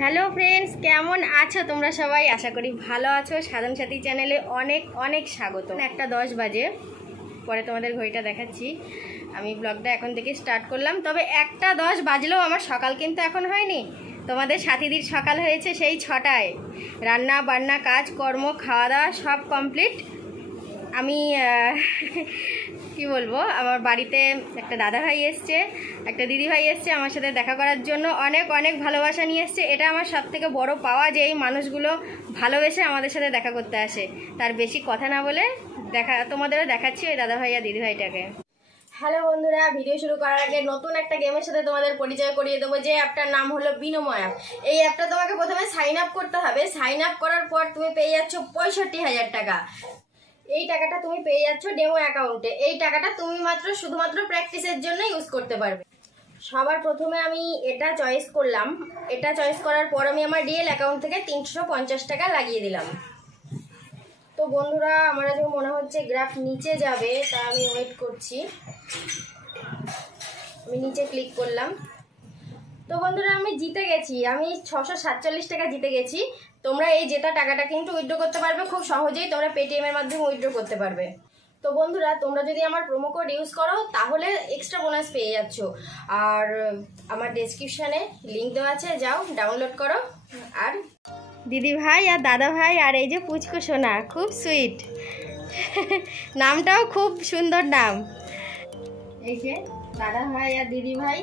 Hello friends, কেমন আছো তোমরা সবাই? আশা করি ভালো আছো। সাধন সাথী চ্যানেলে অনেক অনেক স্বাগত। 1:10 বাজে, পরে তোমাদের ঘড়িটা দেখাচ্ছি। আমি ব্লগটা এখন থেকে স্টার্ট করলাম, তবে 1:10 বাজলেও আমার সকাল কিন্তু এখন হয়নি। তোমাদের সাথীদের সকাল হয়েছে সেই 6টায়। রান্না বান্না কাজ কর্ম খাওয়া দাওয়া সব কমপ্লিট। আমি কি বলবো, আমার বাড়িতে একটা দাদা ভাই এসছে, একটা দিদি ভাই এসছে আমার সাথে দেখা করার জন্য। অনেক অনেক ভালোবাসা নিয়ে এসছে। এটা আমার সব থেকে বড় পাওয়া, যে এই মানুষগুলো ভালোবেসে আমাদের সাথে দেখা করতে আসে। তার বেশি কথা না বলে তোমাদেরও দেখাচ্ছি ওই দাদা ভাই আর দিদি ভাইটাকে। হ্যালো বন্ধুরা, ভিডিও শুরু করার আগে নতুন একটা গেমের সাথে তোমাদের পরিচয় করিয়ে দেবো, যে অ্যাপটার নাম হলো বিনোময় অ্যাপ। এই অ্যাপটা তোমাকে প্রথমে সাইন আপ করতে হবে। সাইন আপ করার পর তুমি পেয়ে যাচ্ছ 65,000 টাকা। এই টাকাটা তুমি পেয়ে যাচ্ছ ডেমো অ্যাকাউন্টে। এই টাকাটা তুমি শুধুমাত্র প্র্যাকটিসের জন্য ইউজ করতে পারবে। সবার প্রথমে আমি এটা চয়েস করলাম। এটা চয়েস করার পর আমি আমার ডিএল অ্যাকাউন্ট থেকে 350 টাকা লাগিয়ে দিলাম। তো বন্ধুরা, আমার আজকে মনে হচ্ছে গ্রাফ নিচে যাবে, তা আমি ওয়েট করছি। আমি নিচে ক্লিক করলাম। তো বন্ধুরা, আমি জিতে গেছি। আমি 647 টাকা জিতে গেছি। তোমরা এই জেতা টাকাটা কিন্তু উইথড্র করতে পারবে খুব সহজেই। তোমরা পেটিএম এর মাধ্যমে উইথড্র করতে পারবে। তো বন্ধুরা, তোমরা যদি আমার প্রোমো কোড ইউজ করো তাহলে এক্সট্রা বোনাস পেয়ে যাচ্ছ। আর আমার ডেসক্রিপশানে লিঙ্ক দেওয়া আছে, যাও ডাউনলোড করো। আর দিদি ভাই আর দাদা ভাই আর এই যে পুচকু সোনা, খুব সুইট, নামটাও খুব সুন্দর নাম। এই যে দাদা ভাই আর দিদি ভাই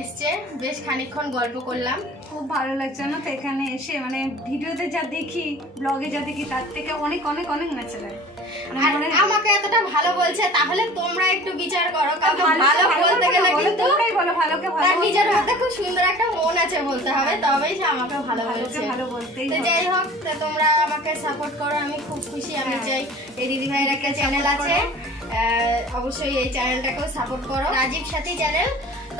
এসছে, বেশ খানিকক্ষণ গল্প করলাম। খুব ভালো লাগছে না তো এখানে এসে, মানে ভিডিওতে যা দেখি, ব্লগে যা দেখি, তার থেকে অনেক অনেক অনেক ন্যাচারাল। আমাকে এতটা ভালো বলছে, তাহলে তোমরা একটু বিচার করো। কাউকে ভালো বলতে গেলে কিন্তু তার নিজের হাতে খুব সুন্দর একটা মন আছে বলতে হবে, তবেই সে আমাকে ভালো বলছে। তো যাই হোক, তোমরা আমাকে সাপোর্ট করো, আমি খুব খুশি। আমি চাই এই দিদি ভাইয়ের একটা চ্যানেল আছে, অবশ্যই এই চ্যানেলটাকেও সাপোর্ট করো, রাজীব সাথী চ্যানেল।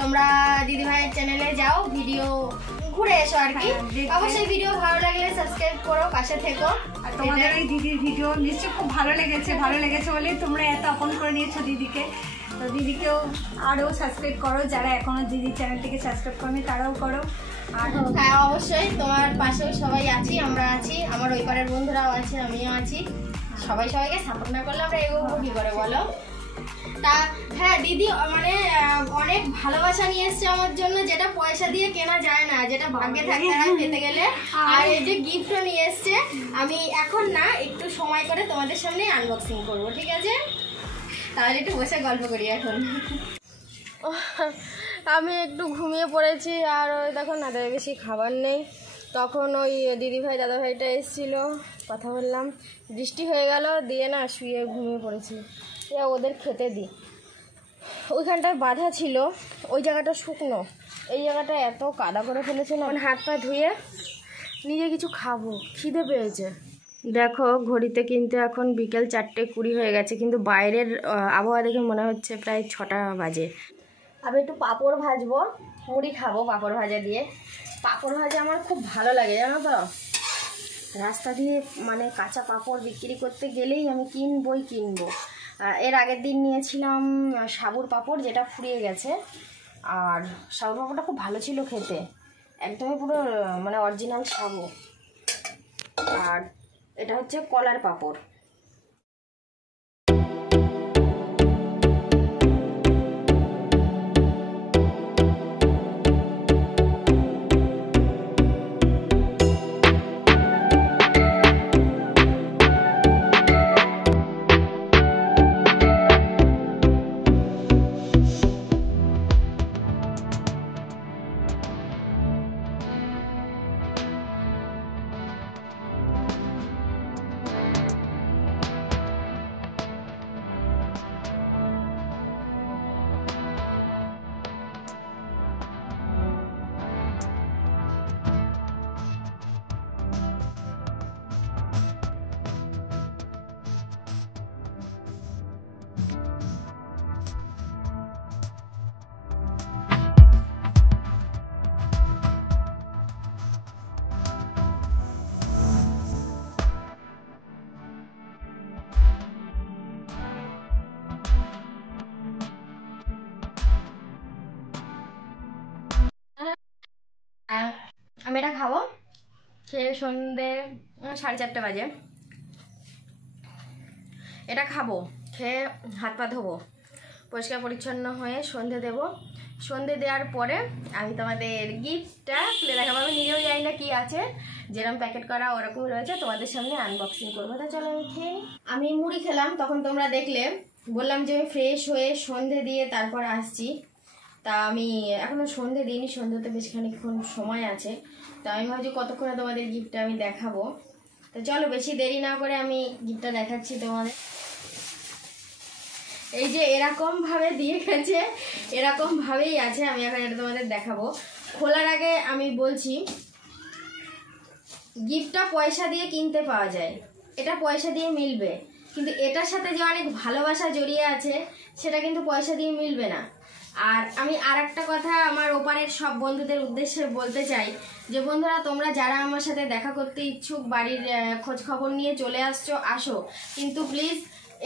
তোমরা দিদি ভাইয়ের চ্যানেলে যাও, ভিডিও ঘুরে এসো আর কি। অবশ্যই ভিডিও ভালো লাগলে সাবস্ক্রাইব করো, পাশে থেকো। আর তোমাদের এই দিদির ভিডিও নিশ্চয়ই খুব ভালো লেগেছে বলেই তোমরা এত আপন করে নিয়েছো দিদিকে। তো দিদিকেও আরও সাবস্ক্রাইব করো, যারা এখনো দিদির চ্যানেলটিকে সাবস্ক্রাইব করনি তারাও করো। আর হ্যাঁ, অবশ্যই তোমার পাশেও সবাই আছি, আমরা আছি, আমার ওই পাড়ার বন্ধুরাও আছে, আমিও আছি। সবাইকে সাপোর্ট না করলে আমরা এগোবো কি করে বলো? তা হ্যাঁ, দিদি মানে অনেক ভালোবাসা নিয়ে এসছে আমার জন্য, যেটা পয়সা দিয়ে কেনা যায় না, যেটা ভাগ্যে থাকতে হয় পেতে গেলে। আর এই যে গিফটও নিয়ে এসছে, আমি এখন না, একটু সময় করে তোমাদের সামনে আনবক্সিং করব, ঠিক আছে? তাহলে একটু বসে গল্প করি এখন। আমি একটু ঘুমিয়ে পড়েছি, আর ওই দেখো না, বেশি খাবার নেই। তখন ওই দিদি ভাই দাদা ভাইটা এসেছিলো, কথা বললাম, বৃষ্টি হয়ে গেল, দিয়ে না শুয়ে ঘুমিয়ে পড়েছি। ওদের খেতে দিই। ওইখানটায় বাঁধা ছিল, ওই জায়গাটা শুকনো, এই জায়গাটা এত কাদা করে ফেলেছে না। হাত পা ধুয়ে নিজে কিছু খাবো, খিদে পেয়েছে। দেখো ঘড়িতে কিন্তু এখন বিকেল 4:20 হয়ে গেছে, কিন্তু বাইরের আবহাওয়া দেখে মনে হচ্ছে প্রায় 6টা বাজে। আমি একটু পাঁপড় ভাজবো, মুড়ি খাবো পাঁপড় ভাজা দিয়ে। পাঁপড় ভাজা আমার খুব ভালো লাগে, জানো তো। রাস্তা দিয়ে মানে কাঁচা পাঁপড় বিক্রি করতে গেলেই আমি কিনবো। এর আগের দিন নিয়েছিলাম সাবুর পাঁপড়, যেটা ফুরিয়ে গেছে। আর সাবুর পাঁপড়টা খুব ভালো ছিল খেতে, একদমই পুরো মানে অরিজিনাল সাবু। আর এটা হচ্ছে কলার পাঁপড়। এটা খাবো, খেয়ে সন্ধে 4:30 বাজে। এটা খাবো, খেয়ে হাত পা ধোবো, পরিষ্কার পরিচ্ছন্ন হয়ে সন্ধে দেবো। সন্ধে দেওয়ার পরে আমি তোমাদের গিফটটা খুলে দেখাবো। আমি নিজেও জানি না কী আছে, যেরকম প্যাকেট করা ওরকম রয়েছে, তোমাদের সামনে আনবক্সিং করবো। তা চলো আমি খেয়ে নিই। আমি মুড়ি খেলাম, তখন তোমরা দেখলে বললাম যে আমি ফ্রেশ হয়ে সন্ধে দিয়ে তারপর আসছি। তা আমি এখনও সন্ধে দিইনি, সন্ধ্যেতে বেশ খানিকক্ষণ সময় আছে। তা আমি ভাবছি কতক্ষণে তোমাদের গিফটটা আমি দেখাবো। তো চলো বেশি দেরি না করে আমি গিফটটা দেখাচ্ছি তোমাদের। এই যে এরকমভাবে দিয়ে গেছে, এরকমভাবেই আছে। আমি এখন এটা তোমাদের দেখাবো। খোলার আগে আমি বলছি, গিফটটা পয়সা দিয়ে কিনতে পাওয়া যায়, এটা পয়সা দিয়ে মিলবে, কিন্তু এটার সাথে যে অনেক ভালোবাসা জড়িয়ে আছে সেটা কিন্তু পয়সা দিয়ে মিলবে না। আর আমি আর একটা কথা আমার ওপারের সব বন্ধুদের উদ্দেশ্যে বলতে চাই যে বন্ধুরা, তোমরা যারা আমার সাথে দেখা করতে ইচ্ছুক, বাড়ির খোঁজ খবর নিয়ে চলে আসো, কিন্তু প্লিজ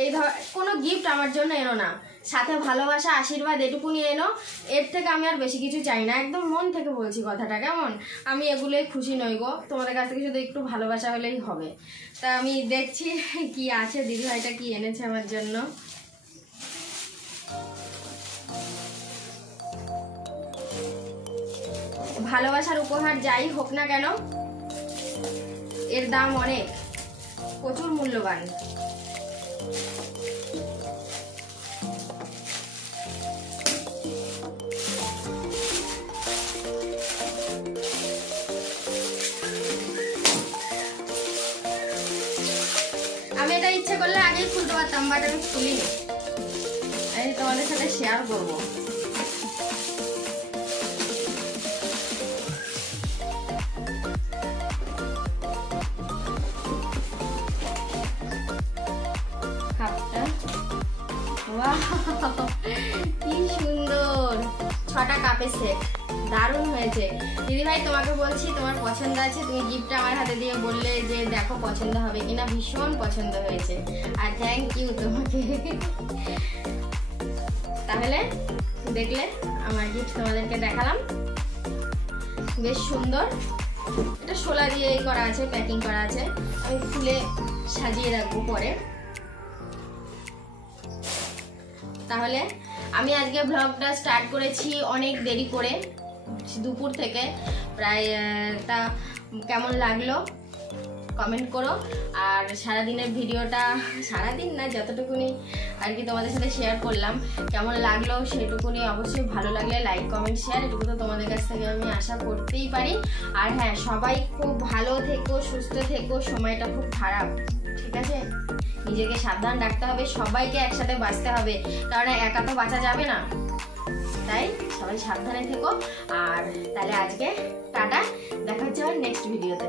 এই কোনো গিফট আমার জন্য এনো না, সাথে ভালোবাসা আশীর্বাদ এটুকুনি এনো। এর থেকে আমি আর বেশি কিছু চাই না, একদম মন থেকে বলছি কথাটা, কেমন? আমি এগুলোই খুশি নই গো, তোমাদের কাছ থেকে শুধু একটু ভালোবাসা হলেই হবে। তা আমি দেখছি কি আছে, দিদিভাইটা কি এনেছে আমার জন্য। ভালোবাসার উপহার যাই হোক না কেন, এর দাম অনেক, প্রচুর মূল্যবান। আমি এটা ইচ্ছে করলে আগেই খুলতে পারতাম, বাট আমি খুলিনি, আমি তোমাদের সাথে শেয়ার করবো। কি সুন্দর, 6টা কাপের সেট, দারুণ হয়েছে। দিদিভাই তোমাকে বলছি, তোমার পছন্দ আছে, তুমি গিফটটা আমার হাতে দিয়ে বললে যে দেখো পছন্দ হবে কিনা, ভীষণ পছন্দ হয়েছে, আর থ্যাংক ইউ তোমাকে। তাহলে দেখলে আমার গিফট তোমাদেরকে দেখালাম, বেশ সুন্দর। এটা শোলা দিয়ে করা আছে, প্যাকিং করা আছে, আমি খুলে সাজিয়ে রাখবো পরে। তাহলে আমি আজকে ব্লগটা স্টার্ট করেছি অনেক দেরি করে, দুপুর থেকে প্রায়। তা কেমন লাগলো কমেন্ট করো। আর সারাদিনের ভিডিওটা, সারাদিন না যতটুকুনি আর কি তোমাদের সাথে শেয়ার করলাম, কেমন লাগলো সেটুকুনি অবশ্যই ভালো লাগলে লাইক কমেন্ট শেয়ার, এটুকু তো তোমাদের কাছ থেকে আমি আশা করতেই পারি। আর হ্যাঁ, সবাই খুব ভালো থেকো, সুস্থ থেকো, সময়টা খুব খারাপ, ঠিক আছে? নিজেকে সাবধান রাখতে হবে, সবাইকে একসাথে বাঁচতে হবে, কারণ একা তো বাঁচা যাবে না। তাই সবাই সাবধানে থেকো। আর তাহলে আজকে টাটা, দেখা হচ্ছে আমার নেক্সট ভিডিওতে।